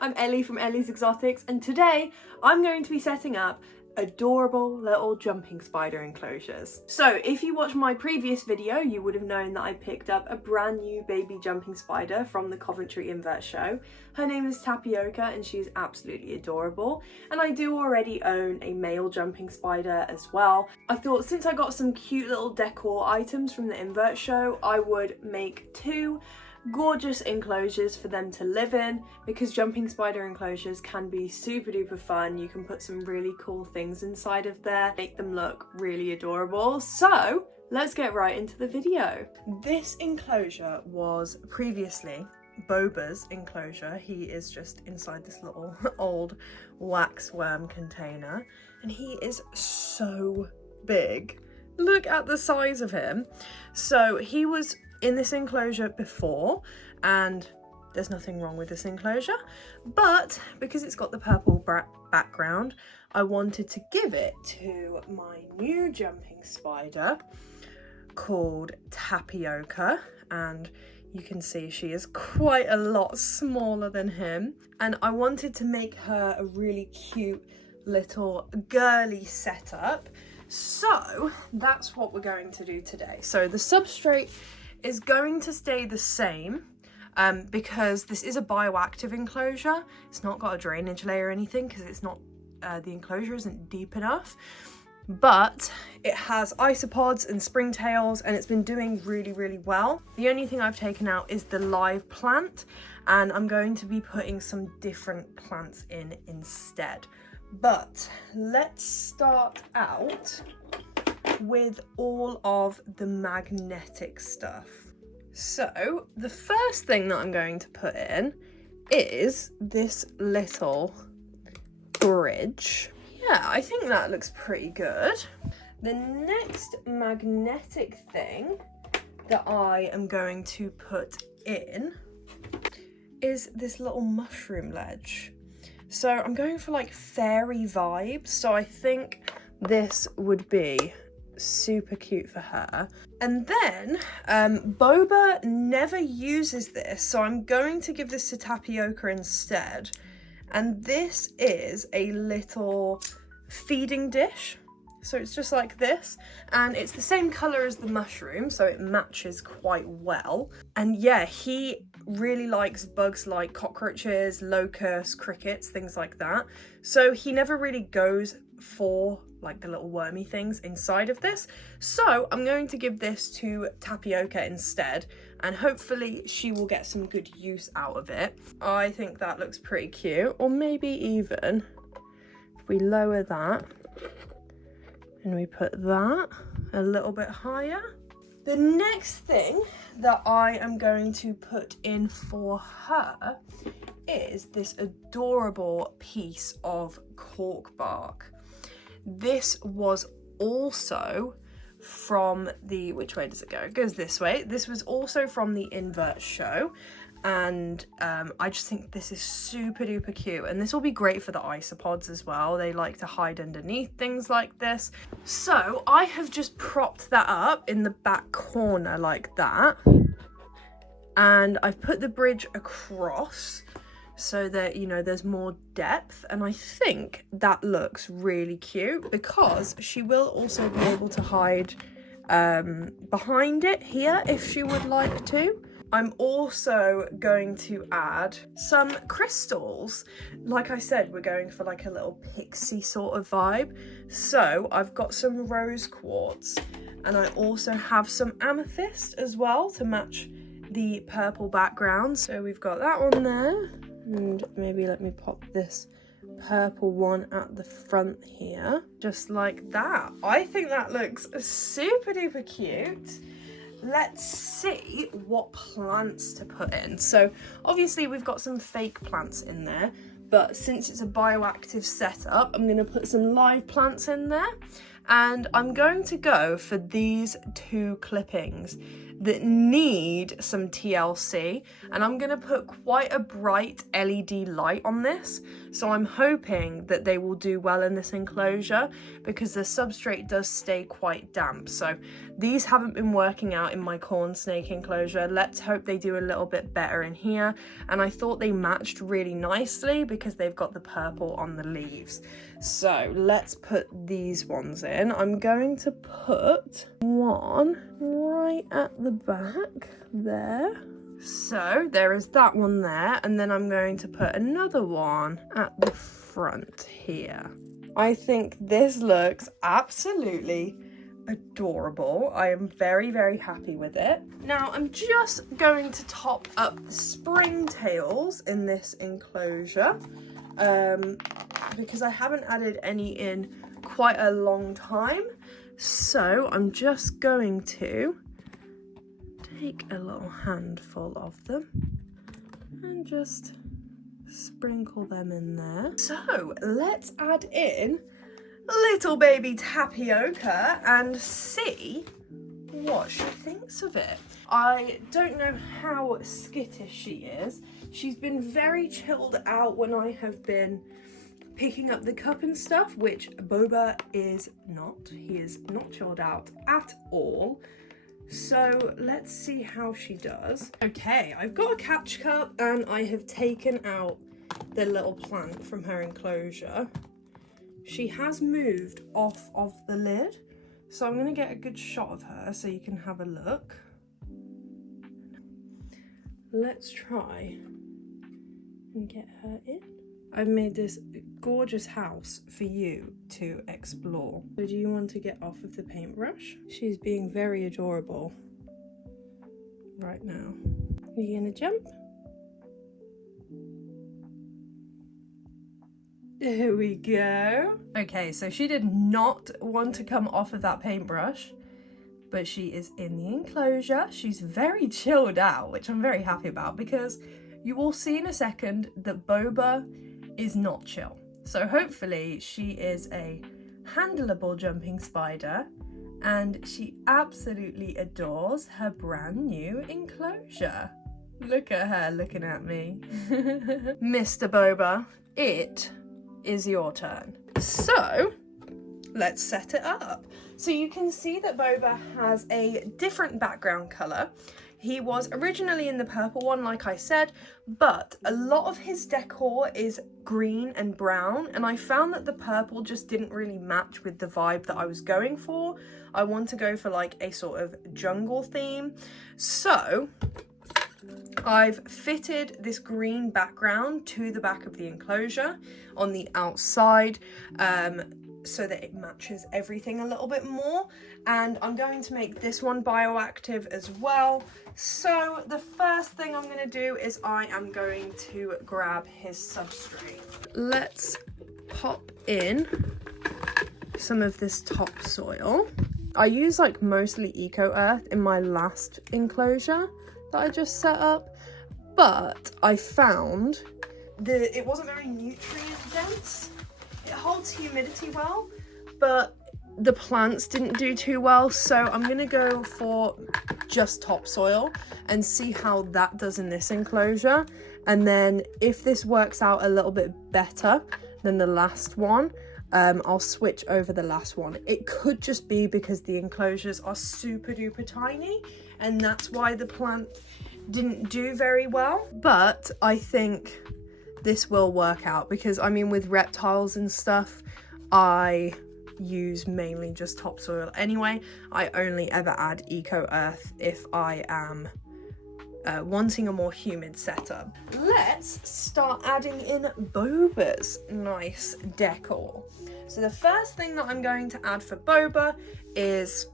I'm Ellie from Ellie's Exotics, and today I'm going to be setting up adorable little jumping spider enclosures. So if you watched my previous video, you would have known that I picked up a brand new baby jumping spider from the Coventry Invert show. Her name is Tapioca and she's absolutely adorable, and I do already own a male jumping spider as well. I thought since I got some cute little decor items from the Invert show, I would make two gorgeous enclosures for them to live in, because jumping spider enclosures can be super duper fun. You can put some really cool things inside of there, make them look really adorable. So let's get right into the video. This enclosure was previously Boba's enclosure. He is just inside this little old wax worm container, and he is so big. Look at the size of him. So he was in this enclosure before, and there's nothing wrong with this enclosure, but because it's got the purple background, I wanted to give it to my new jumping spider called Tapioca, and you can see she is quite a lot smaller than him, and I wanted to make her a really cute little girly setup. So that's what we're going to do today. So the substrate is going to stay the same because this is a bioactive enclosure. It's not got a drainage layer or anything because it's not, the enclosure isn't deep enough, but it has isopods and springtails and it's been doing really well. The only thing I've taken out is the live plant, and I'm going to be putting some different plants in instead. But let's start out with all of the magnetic stuff. So the first thing that I'm going to put in is this little bridge. Yeah, I think that looks pretty good. The next magnetic thing that I am going to put in is this little mushroom ledge. So I'm going for like fairy vibes, so I think this would be super cute for her. And then Boba never uses this, so I'm going to give this to Tapioca instead. And this is a little feeding dish, so it's just like this, and it's the same color as the mushroom, so it matches quite well. And yeah, he really likes bugs like cockroaches, locusts, crickets, things like that, so he never really goes for like the little wormy things inside of this. So I'm going to give this to Tapioca instead, and hopefully she will get some good use out of it. I think that looks pretty cute. Or maybe even if we lower that and we put that a little bit higher. The next thing that I am going to put in for her is this adorable piece of cork bark. This was also from the, which way does it go? It goes this way. This was also from the Invert show, and I just think this is super duper cute, and this will be great for the isopods as well. They like to hide underneath things like this. So I have just propped that up in the back corner like that, and I've put the bridge across so that, you know, there's more depth, and I think that looks really cute because she will also be able to hide behind it here if she would like to. I'm also going to add some crystals. Like I said, we're going for like a little pixie sort of vibe. So I've got some rose quartz, and I also have some amethyst as well to match the purple background. So we've got that one there, and maybe let me pop this purple one at the front here, just like that. I think that looks super duper cute. Let's see what plants to put in. So obviously we've got some fake plants in there, but since it's a bioactive setup, I'm going to put some live plants in there, and I'm going to go for these two clippings. that need some TLC, and I'm going to put quite a bright LED light on this, so I'm hoping that they will do well in this enclosure because the substrate does stay quite damp. So these haven't been working out in my corn snake enclosure. Let's hope they do a little bit better in here. And I thought they matched really nicely because they've got the purple on the leaves. So let's put these ones in. I'm going to put one right at the back there. So there is that one there, and then I'm going to put another one at the front here. I think this looks absolutely adorable. I am very, very happy with it. Now I'm just going to top up the springtails in this enclosure because I haven't added any in quite a long time. So I'm just going to take a little handful of them and just sprinkle them in there. So let's add in little baby Tapioca and see what she thinks of it. I don't know how skittish she is. She's been very chilled out when I have been picking up the cup and stuff, which Boba is not. He is not chilled out at all. So let's see how she does. Okay, I've got a catch cup and I have taken out the little plant from her enclosure. She has moved off of the lid, so I'm going to get a good shot of her so you can have a look. Let's try and get her in. I've made this gorgeous house for you to explore. So do you want to get off of the paintbrush? She's being very adorable right now. Are you gonna jump? There we go. Okay, so she did not want to come off of that paintbrush, but she is in the enclosure. She's very chilled out, which I'm very happy about because you will see in a second that Boba is not chill. So hopefully she is a handleable jumping spider and she absolutely adores her brand new enclosure. Look at her looking at me. Mr. Boba, it is your turn. So let's set it up. So you can see that Boba has a different background color. He was originally in the purple one, like I said, but a lot of his decor is green and brown, and I found that the purple just didn't really match with the vibe that I was going for. I want to go for like a sort of jungle theme. So I've fitted this green background to the back of the enclosure on the outside so that it matches everything a little bit more. And I'm going to make this one bioactive as well. So the first thing I'm going to do is I am going to grab his substrate. Let's pop in some of this topsoil. I use like mostly eco earth in my last enclosure that I just set up, but I found that it wasn't very nutrient dense. It holds humidity well, but the plants didn't do too well, so I'm gonna go for just topsoil and see how that does in this enclosure. And then if this works out a little bit better than the last one, I'll switch over the last one. It could just be because the enclosures are super duper tiny and that's why the plant didn't do very well, but I think this will work out because I mean with reptiles and stuff I use mainly just topsoil anyway. I only ever add eco earth if I am wanting a more humid setup. Let's start adding in Boba's nice decor. So the first thing that I'm going to add for Boba is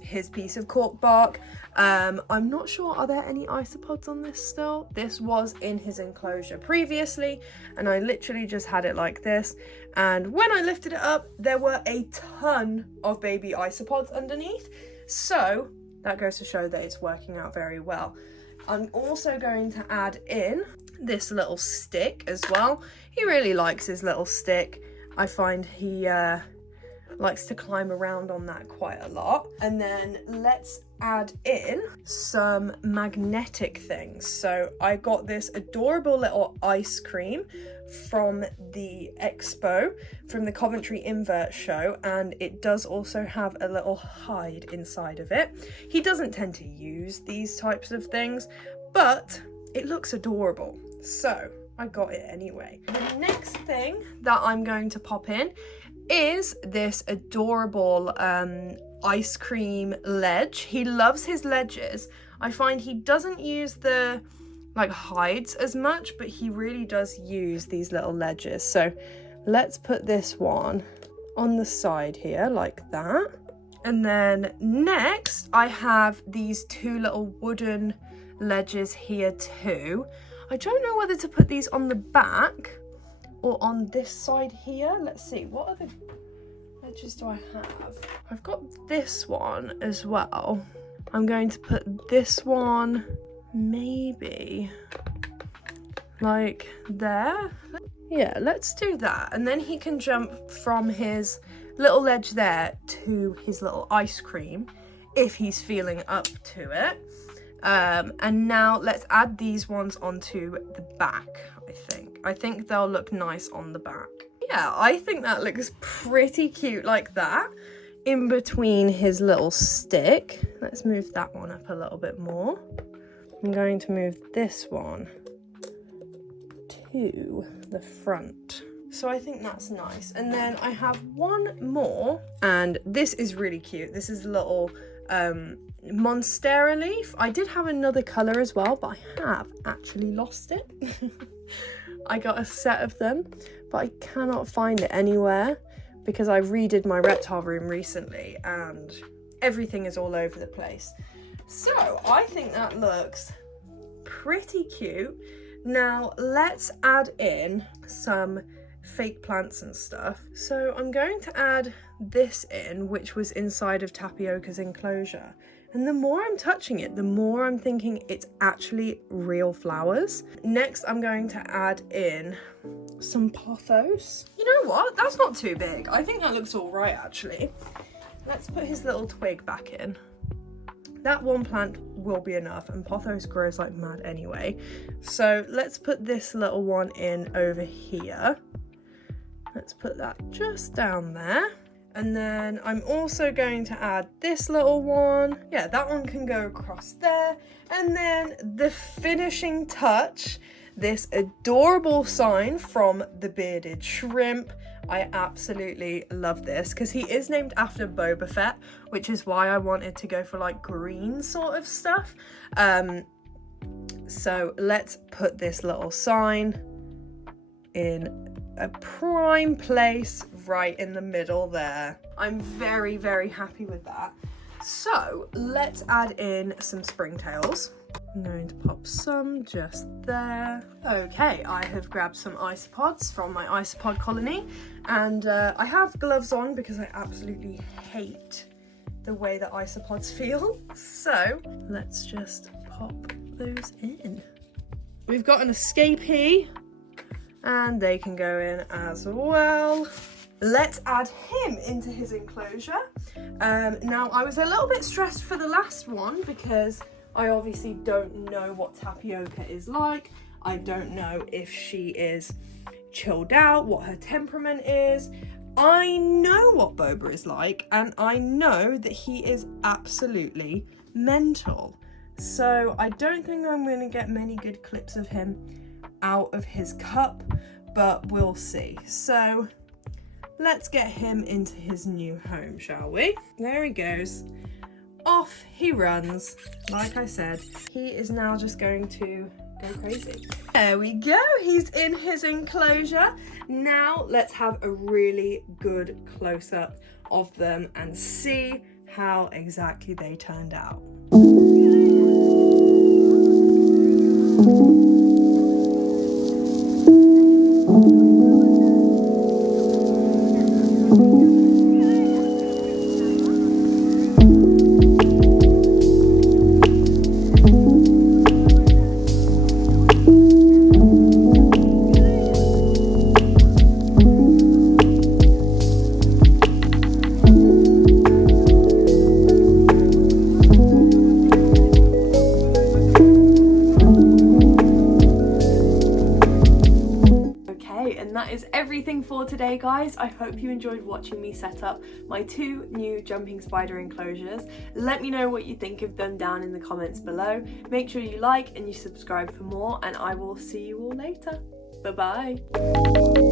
his piece of cork bark. I'm not sure, are there any isopods on this still? This was in his enclosure previously and I literally just had it like this, and when I lifted it up there were a ton of baby isopods underneath, so that goes to show that it's working out very well. I'm also going to add in this little stick as well. He really likes his little stick. I find he likes to climb around on that quite a lot. And then let's add in some magnetic things. So I got this adorable little ice cream from the expo, from the Coventry Invert show, and it does also have a little hide inside of it. He doesn't tend to use these types of things, but it looks adorable, so I got it anyway. The next thing that I'm going to pop in is this adorable ice cream ledge. He loves his ledges. I find he doesn't use the like hides as much, but he really does use these little ledges. So let's put this one on the side here like that. And then next I have these two little wooden ledges here too. I don't know whether to put these on the back or on this side here. Let's see, what other ledges do I have? I've got this one as well. I'm going to put this one maybe like there. Yeah, let's do that. And then he can jump from his little ledge there to his little ice cream if he's feeling up to it. And now let's add these ones onto the back. I think they'll look nice on the back. Yeah, I think that looks pretty cute like that, in between his little stick. Let's move that one up a little bit more. I'm going to move this one to the front. So I think that's nice. And then I have one more, and this is really cute. This is a little monstera leaf. I did have another colour as well, but I have actually lost it. I got a set of them, but I cannot find it anywhere because I redid my reptile room recently and everything is all over the place. So I think that looks pretty cute. Now let's add in some fake plants and stuff. So I'm going to add this in, which was inside of Tapioca's enclosure. And the more I'm touching it, the more I'm thinking it's actually real flowers. Next, I'm going to add in some pothos. You know what? That's not too big. I think that looks all right, actually. Let's put his little twig back in. That one plant will be enough, and pothos grows like mad anyway. So let's put this little one in over here. Let's put that just down there. And then I'm also going to add this little one. Yeah, that one can go across there. And then the finishing touch, this adorable sign from the bearded shrimp. I absolutely love this because he is named after Boba Fett, which is why I wanted to go for like green sort of stuff. So let's put this little sign in a prime place right in the middle there. I'm very, very happy with that. So let's add in some springtails. I'm going to pop some just there. Okay, I have grabbed some isopods from my isopod colony, and I have gloves on because I absolutely hate the way that isopods feel. So let's just pop those in. We've got an escapee, and they can go in as well. Let's add him into his enclosure. Now, I was a little bit stressed for the last one because I obviously don't know what Tapioca is like. I don't know if she is chilled out, what her temperament is. I know what Boba is like, and I know that he is absolutely mental. So I don't think I'm going to get many good clips of him out of his cup, but we'll see. So let's get him into his new home, shall we? There he goes. Off he runs. Like I said, he is now just going to go crazy. There we go. He's in his enclosure. Now let's have a really good close-up of them and see how exactly they turned out. today, guys. I hope you enjoyed watching me set up my 2 new jumping spider enclosures. Let me know what you think of them down in the comments below. Make sure you like and you subscribe for more, and I will see you all later. Bye bye.